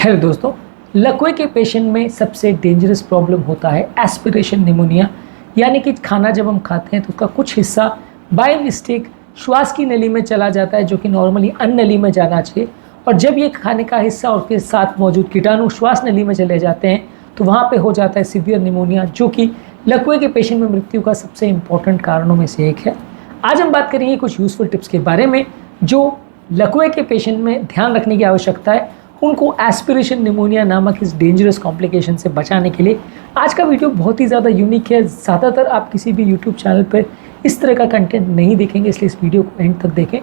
Hello दोस्तों, लकवे के patient में सबसे डेंजरस प्रॉब्लम होता है एस्पिरेशन निमोनिया। यानी कि खाना जब हम खाते हैं तो उसका कुछ हिस्सा बाय मिस्टेक श्वास की नली में चला जाता है, जो कि नॉर्मली अन्न नली में जाना चाहिए। और जब ये खाने का हिस्सा और उसके साथ मौजूद कीटाणु श्वास नली में चले जाते हैं तो वहाँ पे हो जाता है सीवियर निमोनिया, जो कि लकवे के पेशेंट में मृत्यु का सबसे इम्पॉर्टेंट कारणों में से एक है। आज हम बात करेंगे कुछ यूज़फुल टिप्स के बारे में जो लकवे के पेशेंट में ध्यान रखने की आवश्यकता है उनको एस्पिरेशन निमोनिया नामक इस डेंजरस कॉम्प्लिकेशन से बचाने के लिए। आज का वीडियो बहुत ही ज़्यादा यूनिक है। ज़्यादातर आप किसी भी यूट्यूब चैनल पर इस तरह का कंटेंट नहीं देखेंगे, इसलिए इस वीडियो को एंड तक देखें।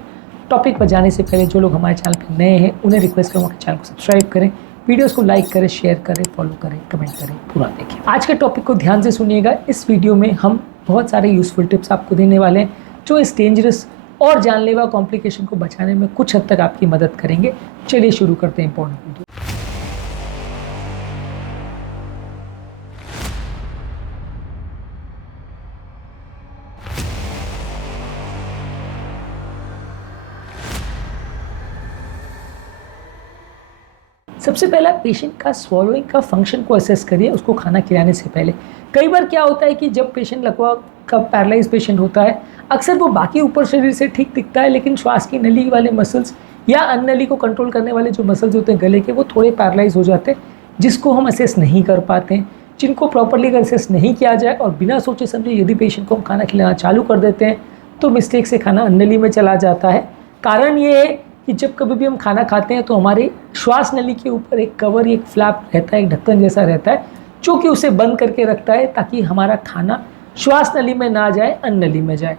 टॉपिक पर जाने से पहले जो लोग हमारे चैनल पर नए हैं उन्हें रिक्वेस्ट करूँगा कि चैनल को सब्सक्राइब करें, वीडियोस को लाइक करें, शेयर करें, फॉलो करें, कमेंट करें, पूरा देखें। आज के टॉपिक को ध्यान से सुनिएगा। इस वीडियो में हम बहुत सारे यूज़फुल टिप्स आपको देने वाले हैं जो इस डेंजरस और जानलेवा कॉम्प्लिकेशन को बचाने में कुछ हद तक आपकी मदद करेंगे। चलिए शुरू करते हैं इंपॉर्टेंट वीडियो। सबसे पहला पेशेंट का स्वॉलोइंग का फंक्शन को असेस करिए उसको खाना खिलाने से पहले। कई बार क्या होता है कि जब पेशेंट लकवा का पैरालाइज पेशेंट होता है, अक्सर वो बाकी ऊपर शरीर से ठीक दिखता है, लेकिन श्वास की नली वाले मसल्स या अन्न नली को कंट्रोल करने वाले जो मसल्स होते हैं गले के, वो थोड़े पैरालाइज हो जाते हैं, जिसको हम असेस नहीं कर पाते हैं। जिनको प्रॉपरली अगर असेस नहीं किया जाए और बिना सोचे समझे यदि पेशेंट को हम खाना खिलाना चालू कर देते हैं तो मिस्टेक से खाना अन्न नली में चला जाता है। कारण ये है कि जब कभी भी हम खाना खाते हैं तो हमारे श्वास नली के ऊपर एक कवर, एक फ्लैप रहता है, एक ढक्कन जैसा रहता है, जो कि उसे बंद करके रखता है ताकि हमारा खाना श्वास नली में ना जाए, अन्न नली में जाए।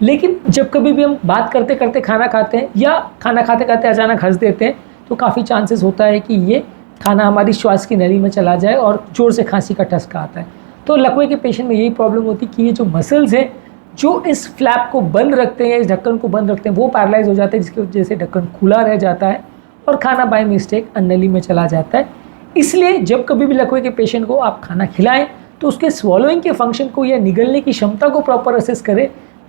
लेकिन जब कभी भी हम बात करते करते खाना खाते हैं या खाना खाते खाते अचानक हंस देते हैं तो काफ़ी चांसेस होता है कि ये खाना हमारी श्वास की नली में चला जाए और ज़ोर से खांसी का ठसका आता है। तो लकवे के पेशेंट में यही प्रॉब्लम होती है कि ये जो मसल्स हैं जो इस फ्लैप को बंद रखते हैं, इस ढक्कन को बंद रखते हैं, वो पैरालाइज हो जाते हैं, जिसकी वजह से ढक्कन खुला रह जाता है और खाना बाय मिस्टेक अन्न नली में चला जाता है। इसलिए जब कभी भी लकवे के पेशेंट को आप खाना खिलाएं तो उसके स्वॉलोइंग के फंक्शन को या निगलने की क्षमता को प्रॉपर असेस करें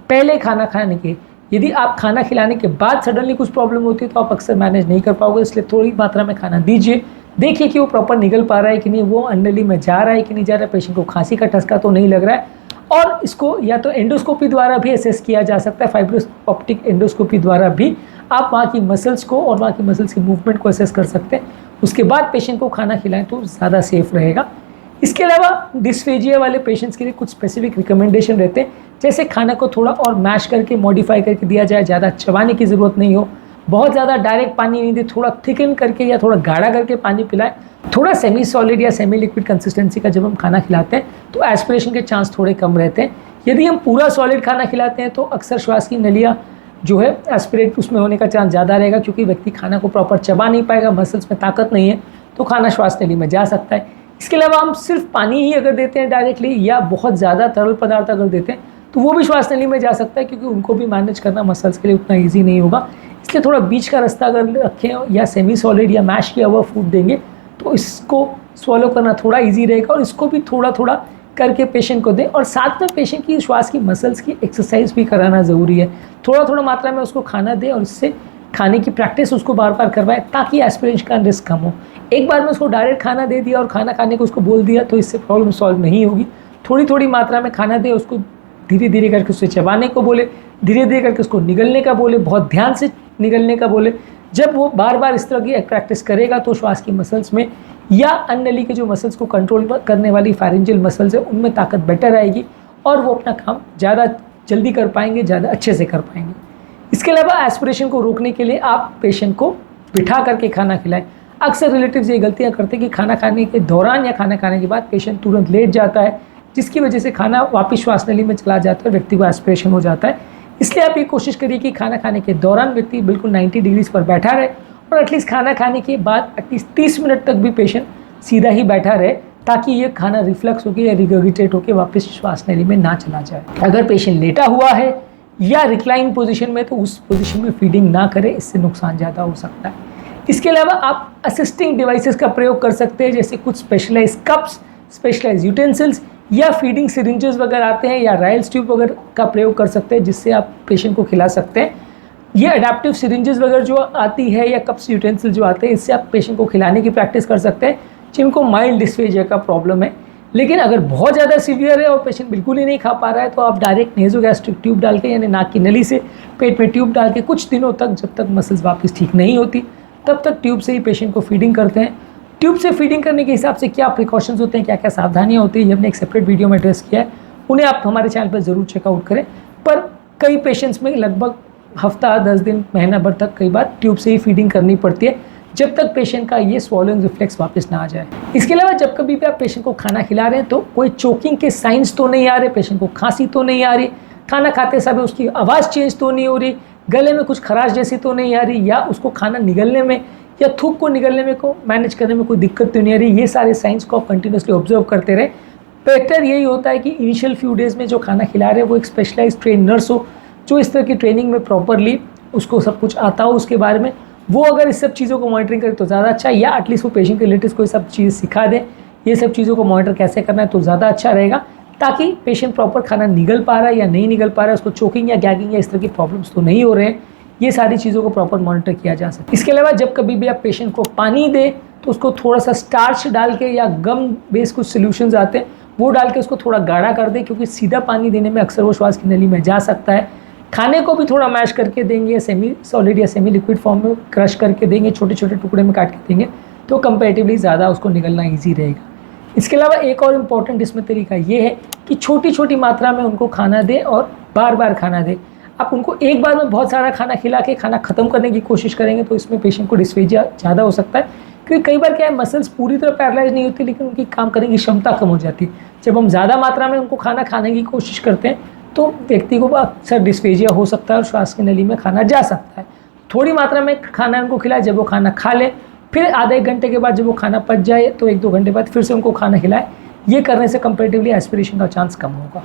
पहले खाना खाने के। यदि आप खाना खिलाने के बाद सडनली कुछ प्रॉब्लम होती है तो आप अक्सर मैनेज नहीं कर पाओगे, इसलिए थोड़ी मात्रा में खाना दीजिए। देखिए कि वो प्रॉपर निगल पा रहा है कि नहीं, वो अन्न नली में जा रहा है कि नहीं जा रहा है, पेशेंट को खांसी का ठसका तो नहीं लग रहा है। और इसको या तो एंडोस्कोपी द्वारा भी असेस किया जा सकता है, फाइब्रो ऑप्टिक एंडोस्कोपी द्वारा भी आप वहाँ की मसल्स को और वहाँ की मसल्स की मूवमेंट को असेस कर सकते हैं। उसके बाद पेशेंट को खाना खिलाएं तो ज़्यादा सेफ रहेगा। इसके अलावा डिस्फेजिया वाले पेशेंट्स के लिए कुछ स्पेसिफिक रिकमेंडेशन रहते हैं, जैसे खाना को थोड़ा और मैश करके मॉडिफाई करके दिया जाए, ज़्यादा चबाने की ज़रूरत नहीं हो, बहुत ज़्यादा डायरेक्ट पानी नहीं दे, थोड़ा थिकन करके या थोड़ा गाढ़ा करके पानी पिलाएं, थोड़ा सेमी सॉलिड या सेमी लिक्विड कंसिस्टेंसी का जब हम खाना खिलाते हैं तो एस्पिरेशन के चांस थोड़े कम रहते हैं। यदि हम पूरा सॉलिड खाना खिलाते हैं तो अक्सर श्वास की नलियाँ जो है एस्पिरेट उसमें होने का चांस ज़्यादा रहेगा, क्योंकि व्यक्ति खाना को प्रॉपर चबा नहीं पाएगा, मसल्स में ताकत नहीं है, तो खाना श्वास नली में जा सकता है। इसके अलावा हम सिर्फ पानी ही अगर देते हैं डायरेक्टली या बहुत ज़्यादा तरल पदार्थ अगर देते हैं तो वो भी श्वास नली में जा सकता है, क्योंकि उनको भी मैनेज करना मसल्स के लिए उतना ईजी नहीं होगा। इसलिए थोड़ा बीच का रास्ता अगर रखें या सेमी सॉलिड या मैश किया हुआ फूड देंगे तो इसको स्वॉलो करना थोड़ा इजी रहेगा, और इसको भी थोड़ा थोड़ा करके पेशेंट को दें। और साथ में पेशेंट की श्वास की मसल्स की एक्सरसाइज भी कराना ज़रूरी है। थोड़ा थोड़ा मात्रा में उसको खाना दें और इससे खाने की प्रैक्टिस उसको बार बार करवाएं ताकि एस्पिरेशन का रिस्क कम हो। एक बार में उसको डायरेक्ट खाना दे दिया और खाना खाने को उसको बोल दिया तो इससे प्रॉब्लम सॉल्व नहीं होगी। थोड़ी थोड़ी मात्रा में खाना दे, उसको धीरे धीरे करके उससे चबाने को बोले, धीरे धीरे करके उसको निगलने का बोले, बहुत ध्यान से निगलने का बोले। जब वो बार बार इस तरह की प्रैक्टिस करेगा तो श्वास की मसल्स में या अन्न नली के जो मसल्स को कंट्रोल करने वाली फैरिंजियल मसल्स है उनमें ताकत बेटर आएगी और वो अपना काम ज़्यादा जल्दी कर पाएंगे, ज़्यादा अच्छे से कर पाएंगे। इसके अलावा एस्पिरेशन को रोकने के लिए आप पेशेंट को बिठा करके खाना खिलाएं। अक्सर रिलेटिव्स ये गलतियाँ करते हैं कि खाना खाने के दौरान या खाना खाने के बाद पेशेंट तुरंत लेट जाता है, जिसकी वजह से खाना वापस श्वास नली में चला जाता है, व्यक्ति को एस्पिरेशन हो जाता है। इसलिए आप ये कोशिश करिए कि खाना खाने के दौरान व्यक्ति बिल्कुल 90 डिग्रीज पर बैठा रहे और एटलीस्ट खाना खाने के बाद एटलीस्ट 30 मिनट तक भी पेशेंट सीधा ही बैठा रहे, ताकि ये खाना रिफ्लक्स होकर या रिगर्गिटेट होकर वापस श्वास नली में ना चला जाए। अगर पेशेंट लेटा हुआ है या रिक्लाइन पोजीशन में तो उस पोजीशन में फीडिंग ना करें, इससे नुकसान ज़्यादा हो सकता है। इसके अलावा आप असिस्टिंग डिवाइसेस का प्रयोग कर सकते हैं, जैसे कुछ स्पेशलाइज कप्स, स्पेशलाइज यूटेंसिल्स या फीडिंग सिरिंजेस वगैरह आते हैं, या राइल्स ट्यूब वगैरह का प्रयोग कर सकते हैं, जिससे आप पेशेंट को खिला सकते हैं। ये अडेप्टिव सिरिंजेस वगैरह जो आती है या कप्स यूटेंसिल जो आते हैं, इससे आप पेशेंट को खिलाने की प्रैक्टिस कर सकते हैं जिनको माइल्ड डिस्फेजिया का प्रॉब्लम है। लेकिन अगर बहुत ज़्यादा सीवियर है और पेशेंट बिल्कुल ही नहीं खा पा रहा है तो आप डायरेक्ट नेज़ोगैस्ट्रिक ट्यूब डाल के यानी नाक की नली से पेट में ट्यूब डाल के कुछ दिनों तक, जब तक मसल्स वापस ठीक नहीं होती तब तक ट्यूब से ही पेशेंट को फीडिंग करते हैं। ट्यूब से फीडिंग करने के हिसाब से क्या प्रिकॉशंस होते हैं, क्या क्या सावधानियाँ होती है, ये हमने एक सेपरेट वीडियो में एड्रेस किया है, उन्हें आप हमारे चैनल पर ज़रूर चेकआउट करें। पर कई पेशेंट्स में लगभग हफ्ता 10 दिन महीना भर तक कई बार ट्यूब से ही फीडिंग करनी पड़ती है जब तक पेशेंट का ये स्वॉलोइंग रिफ्लेक्स वापस ना आ जाए। इसके अलावा जब कभी भी आप पेशेंट को खाना खिला रहे हैं तो कोई चोकिंग के साइंस तो नहीं आ रहे, पेशेंट को खांसी तो नहीं आ रही, खाना खाते समय उसकी आवाज़ चेंज तो नहीं हो रही, गले में कुछ खराश जैसी तो नहीं आ रही, या उसको खाना निगलने में या थूक को निगलने में को मैनेज करने में कोई दिक्कत तो नहीं आ रही। ये सारे साइंस को आप कंटिन्यूसली ऑब्जर्व करते रहे। बेहतर यही होता है कि इनिशियल फ्यू डेज़ में जो खाना खिला रहे हैं वो एक स्पेशलाइज ट्रेन नर्स हो जो इस तरह की ट्रेनिंग में प्रॉपरली उसको सब कुछ आता हो उसके बारे में, वो अगर इस सब चीज़ों को मॉनिटरिंग करे तो ज़्यादा अच्छा है, या एटलीस्ट वो पेशेंट के रिलेटिव्स को ये सब चीज़ सिखा दे, ये सब चीज़ों को मॉनिटर कैसे करना है तो ज़्यादा अच्छा रहेगा, ताकि पेशेंट प्रॉपर खाना निगल पा रहा है या नहीं निगल पा रहा है, उसको चोकिंग या गैगिंग या इस तरह की प्रॉब्लम्स तो नहीं हो रहे हैं, ये सारी चीज़ों को प्रॉपर मॉनिटर किया जा सकता है। इसके अलावा जब कभी भी आप पेशेंट को पानी दे तो उसको थोड़ा सा स्टार्च डाल के या गम बेस्ड कुछ सोल्यूशंस आते हैं वो डाल के उसको थोड़ा गाढ़ा कर दें, क्योंकि सीधा पानी देने में अक्सर वो श्वास की नली में जा सकता है। खाने को भी थोड़ा मैश करके देंगे, सेमी सॉलिड या सेमी लिक्विड फॉर्म में क्रश करके देंगे, छोटे छोटे टुकड़े में काट के देंगे तो कंपैरेटिवली ज़्यादा उसको निगलना ईजी रहेगा। इसके अलावा एक और इम्पॉर्टेंट इसमें तरीका ये है कि छोटी छोटी मात्रा में उनको खाना दें और बार बार खाना दें। आप उनको एक बार में बहुत सारा खाना खिला के खाना ख़त्म करने की कोशिश करेंगे तो इसमें पेशेंट को डिस्फेजिया ज़्यादा हो सकता है, क्योंकि कई बार क्या है मसल्स पूरी तरह पैरालाइज नहीं होती लेकिन उनकी काम करने की क्षमता कम हो जाती है। जब हम ज़्यादा मात्रा में उनको खाना खाने की कोशिश करते हैं तो व्यक्ति को अक्सर डिस्फेजिया हो सकता है और श्वास की नली में खाना जा सकता है। थोड़ी मात्रा में खाना उनको खिलाए, जब वो खाना खा ले फिर आधे एक घंटे के बाद जब वो खाना पच जाए तो 1-2 घंटे बाद फिर से उनको खाना खिलाए। ये करने से कंपैरेटिवली एस्पिरेशन का चांस कम होगा।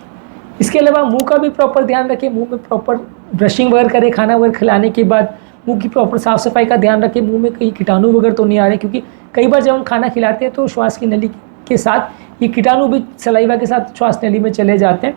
इसके अलावा मुंह का भी प्रॉपर ध्यान रखें, मुंह में प्रॉपर ब्रशिंग वगैरह करें, खाना वगैरह खिलाने के बाद मुंह की प्रॉपर साफ़ सफाई का ध्यान रखें, मुंह में कहीं कीटाणु वगैरह तो नहीं आ रहे, क्योंकि कई बार जब हम खाना खिलाते हैं तो श्वास की नली के साथ ये कीटाणु भी सलाइवा के साथ श्वास नली में चले जाते हैं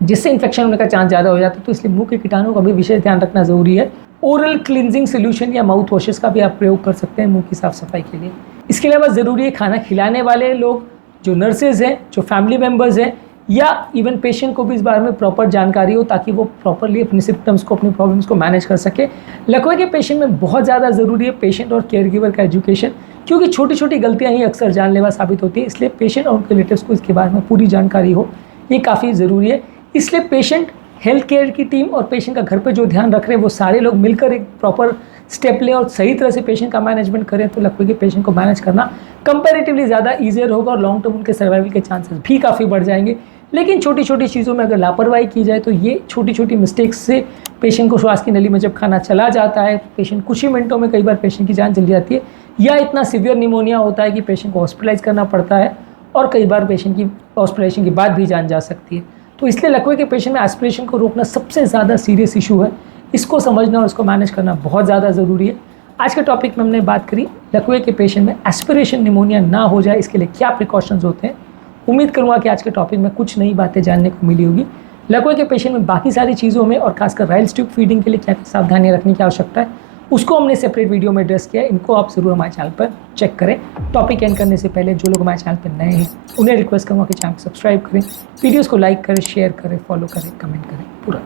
जिससे इन्फेक्शन होने का चांस ज़्यादा हो जाता है, तो इसलिए मुंह के कीटाणु का भी विशेष ध्यान रखना ज़रूरी है। ओरल क्लिनजिंग सोल्यूशन या माउथ वॉशेस का भी आप प्रयोग कर सकते हैं मुंह की साफ़ सफाई के लिए। इसके अलावा ज़रूरी है खाना खिलाने वाले लोग, जो नर्सेज हैं, जो फैमिली मेम्बर्स हैं या इवन पेशेंट को भी इस बारे में प्रॉपर जानकारी हो ताकि वो प्रॉपरली अपने सिम्टम्स को, अपनी प्रॉब्लम्स को मैनेज कर सके। लकवे के पेशेंट में बहुत ज़्यादा ज़रूरी है पेशेंट और केयर गिवर का एजुकेशन, क्योंकि छोटी छोटी गलतियाँ ही अक्सर जानलेवा साबित होती है, इसलिए पेशेंट और उनके रिलेटिव्स को इसके बारे में पूरी जानकारी हो, ये काफ़ी ज़रूरी है। इसलिए पेशेंट हेल्थ केयर की टीम और पेशेंट का घर पे जो ध्यान रख रहे हैं वो सारे लोग मिलकर एक प्रॉपर स्टेप लें और सही तरह से पेशेंट का मैनेजमेंट करें तो लकवे के पेशेंट को मैनेज करना कंपैरेटिवली ज़्यादा ईजियर होगा और लॉन्ग टर्म उनके सर्वाइवल के चांसेस भी काफ़ी बढ़ जाएंगे। लेकिन छोटी छोटी चीज़ों में अगर लापरवाही की जाए तो ये छोटी छोटी मिस्टेक्स से पेशेंट को श्वास की नली में जब खाना चला जाता है, पेशेंट कुछ ही मिनटों में कई बार पेशेंट की जान चली जाती है, या इतना सीवियर निमोनिया होता है कि पेशेंट को हॉस्पिटलाइज करना पड़ता है और कई बार पेशेंट की हॉस्पिटलाइजेशन के बाद भी जान जा सकती है। तो इसलिए लकवे के पेशेंट में एस्पिरेशन को रोकना सबसे ज़्यादा सीरियस इशू है, इसको समझना और इसको मैनेज करना बहुत ज़्यादा ज़रूरी है। आज के टॉपिक में हमने बात करी लकवे के पेशेंट में एस्पिरेशन निमोनिया ना हो जाए इसके लिए क्या प्रिकॉशंस होते हैं। उम्मीद करूँगा कि आज के टॉपिक में कुछ नई बातें जानने को मिली होगी। लकवे के पेशेंट में बाकी सारी चीज़ों में और खासकर राइल्स ट्यूब फीडिंग के लिए क्या सावधानियाँ रखने की आवश्यकता है उसको हमने सेपरेट वीडियो में एड्रेस किया है, इनको आप ज़रूर हमारे चैनल पर चेक करें। टॉपिक एंड करने से पहले जो लोग हमारे चैनल पर नए हैं उन्हें रिक्वेस्ट करूँगा कि चैनल को सब्सक्राइब करें, वीडियोज़ को लाइक करें, शेयर करें, फॉलो करें, कमेंट करें, पूरा